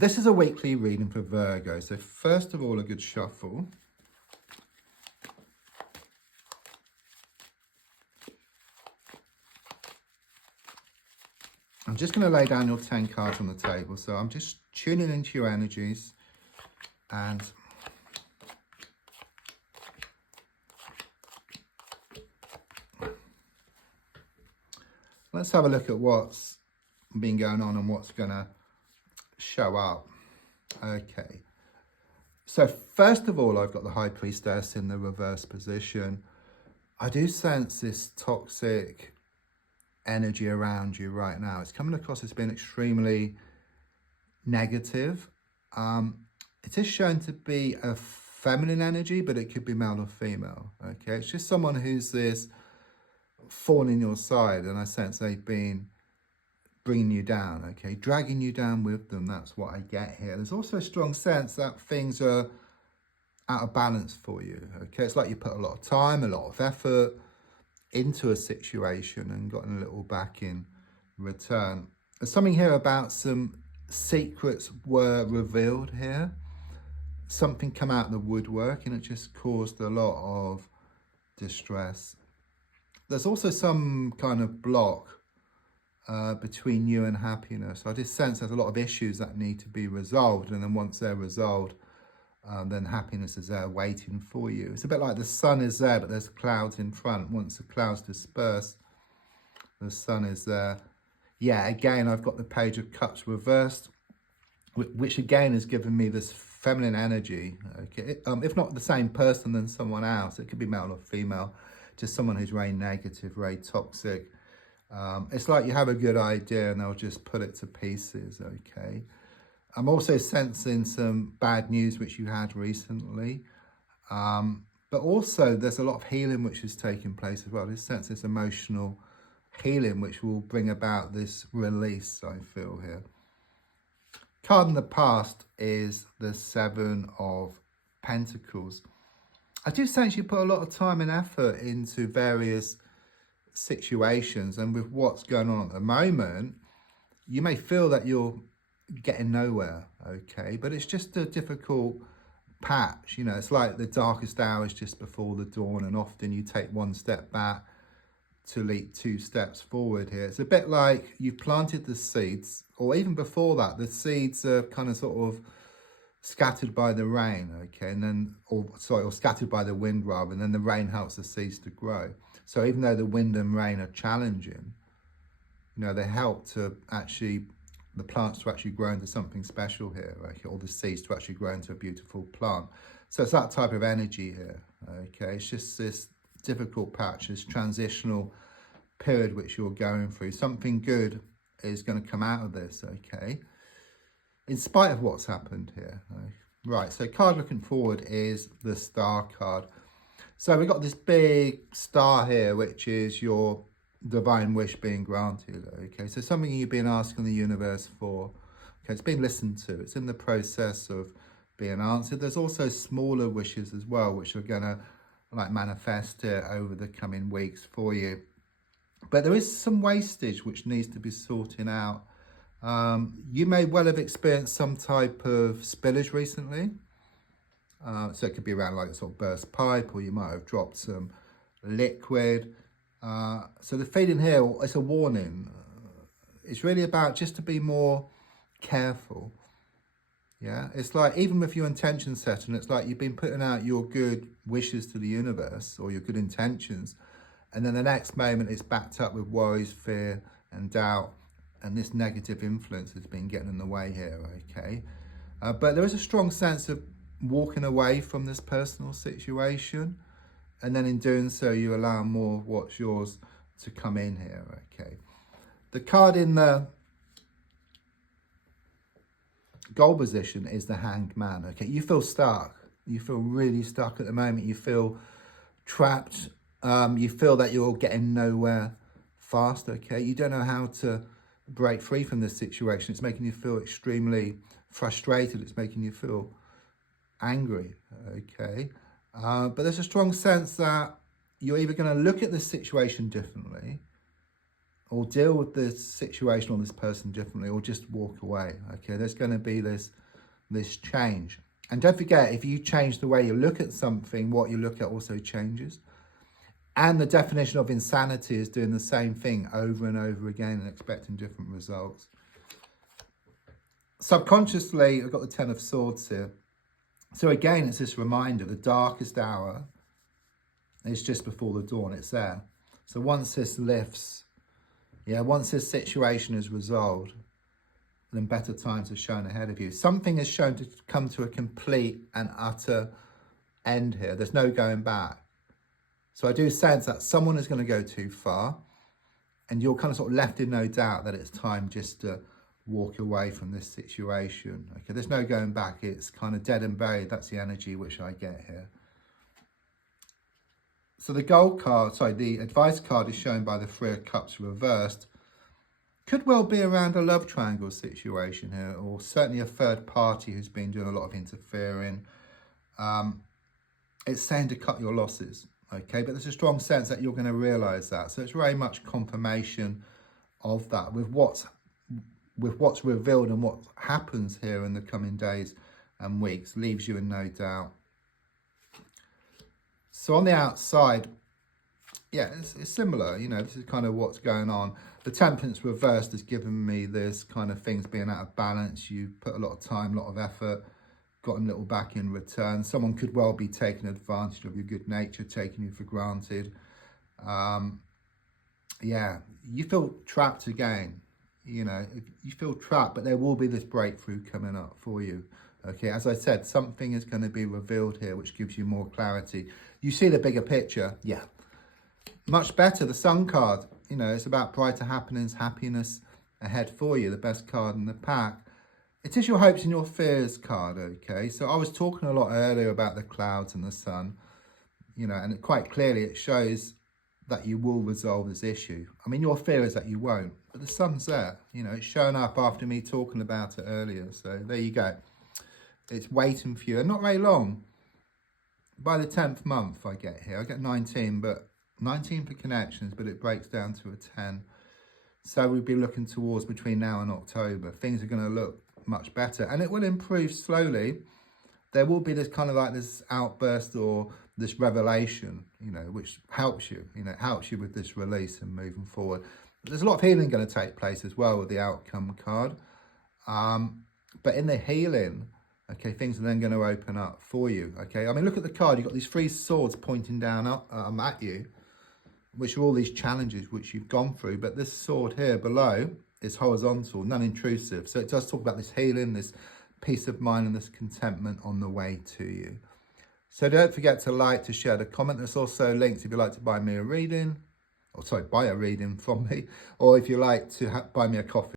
This is a weekly reading for Virgo. So first of all, a good shuffle. I'm just going to lay down your 10 cards on the table. So I'm just tuning into your energies and let's have a look at what's been going on and what's going to show up. Okay. So first of all, I've got the High Priestess in the reverse position. I do sense this toxic energy around you right now. It's coming across as being extremely negative. It is shown to be a feminine energy, but it could be male or female. Okay, it's just someone who's this thorn in your side, and I sense they've been bringing you down. Okay, dragging you down with them. That's what I get here. There's also a strong sense that things are out of balance for you. Okay, it's like you put a lot of time, a lot of effort into a situation and gotten a little back in return. There's something here about some secrets were revealed here. Something come out of the woodwork and it just caused a lot of distress. There's also some kind of block between you and happiness. I just sense there's a lot of issues that need to be resolved, and then once they're resolved, then happiness is there waiting for you. It's a bit like the sun is there, but there's clouds in front. Once the clouds disperse, the sun is there. Yeah, again, I've got the Page of Cups reversed, which again has given me this feminine energy. Okay, if not the same person, then someone else. It could be male or female, just someone who's very negative, very toxic. It's like you have a good idea and they'll just put it to pieces. Okay. I'm also sensing some bad news which you had recently, but also there's a lot of healing which is taking place as well. This sense, this emotional healing which will bring about this release, I feel here. Card in the past is the Seven of Pentacles. I do sense you put a lot of time and effort into various situations, and with what's going on at the moment, you may feel that you're getting nowhere, okay, but it's just a difficult patch. You know, it's like the darkest hours just before the dawn, and often you take one step back to leap 2 steps forward here. It's a bit like you've planted the seeds, or even before that, the seeds are kind of sort of scattered by the rain, okay, and then, or scattered by the wind rather, and then the rain helps the seeds to grow. So even though the wind and rain are challenging, you know, they help to actually, the plants to actually grow into something special here, okay, or the seeds to actually grow into a beautiful plant. So it's that type of energy here, okay. It's just this difficult patch, this transitional period which you're going through. Something good is going to come out of this, okay, in spite of what's happened here. Right, so card looking forward is the Star card. So we've got this big star here, which is your divine wish being granted, okay? So something you've been asking the universe for, okay? It's been listened to. It's in the process of being answered. There's also smaller wishes as well, which are going to like manifest it over the coming weeks for you. But there is some wastage which needs to be sorted out. You may well have experienced some type of spillage recently. So it could be around like a sort of burst pipe, or you might have dropped some liquid. So the feeling here, it's a warning. It's really about just to be more careful. Yeah, it's like even with your intention setting, it's like you've been putting out your good wishes to the universe or your good intentions, and then the next moment it's backed up with worries, fear and doubt, and this negative influence has been getting in the way here, okay? But there is a strong sense of walking away from this personal situation, and then in doing so you allow more of what's yours to come in here, okay? The card in the goal position is the Hanged Man, okay? You feel stuck. You feel really stuck at the moment. You feel trapped. You feel that you're getting nowhere fast, okay? You don't know how to break free from this situation. It's making you feel extremely frustrated. It's making you feel angry, okay? But there's a strong sense that you're either going to look at this situation differently, or deal with this situation or this person differently, or just walk away. Okay, there's going to be this change. And don't forget, if you change the way you look at something, what you look at also changes. And the definition of insanity is doing the same thing over and over again and expecting different results. Subconsciously, I've got the Ten of Swords here. So again, it's this reminder, the darkest hour is just before the dawn. It's there. So once this lifts, once this situation is resolved, then better times are shown ahead of you. Something is shown to come to a complete and utter end here. There's no going back. So I do sense that someone is going to go too far, and you're kind of sort of left in no doubt that it's time just to walk away from this situation. Okay, there's no going back. It's kind of dead and buried. That's the energy which I get here. So the advice card is shown by the Three of Cups reversed. Could well be around a love triangle situation here, or certainly a third party who's been doing a lot of interfering. It's saying to cut your losses, okay? But there's a strong sense that you're going to realise that. So it's very much confirmation of that with what's revealed, and what happens here in the coming days and weeks leaves you in no doubt. So on the outside, it's similar. This is kind of what's going on. The Temperance reversed has given me this kind of things being out of balance. You put a lot of time, a lot of effort, gotten little back in return. Someone could well be taking advantage of your good nature, taking you for granted. You feel trapped again. You feel trapped, but there will be this breakthrough coming up for you. Okay, as I said, something is going to be revealed here which gives you more clarity. You see the bigger picture, much better. The Sun card, it's about brighter happenings, happiness ahead for you, the best card in the pack. It is your hopes and your fears card, okay? So I was talking a lot earlier about the clouds and the sun, and quite clearly it shows that you will resolve this issue. I mean, your fear is that you won't, but the sun's there. It's shown up after me talking about it earlier. So there you go. It's waiting for you, and not very long. By the 10th month I get here, I get 19, but 19 for connections, but it breaks down to a 10. So we'll be looking towards between now and October. Things are going to look much better, and it will improve slowly. There will be this kind of like this outburst or this revelation, which helps you, helps you with this release and moving forward. But there's a lot of healing going to take place as well with the outcome card. But in the healing, okay, things are then going to open up for you, okay? I mean, look at the card. You've got these three swords pointing down up at you, which are all these challenges which you've gone through. But this sword here below is horizontal, non-intrusive. So it does talk about this healing, this peace of mind, and this contentment on the way to you. So don't forget to like, to share, to comment. There's also links if you'd like to buy me a reading, buy a reading from me, or if you like to buy me a coffee.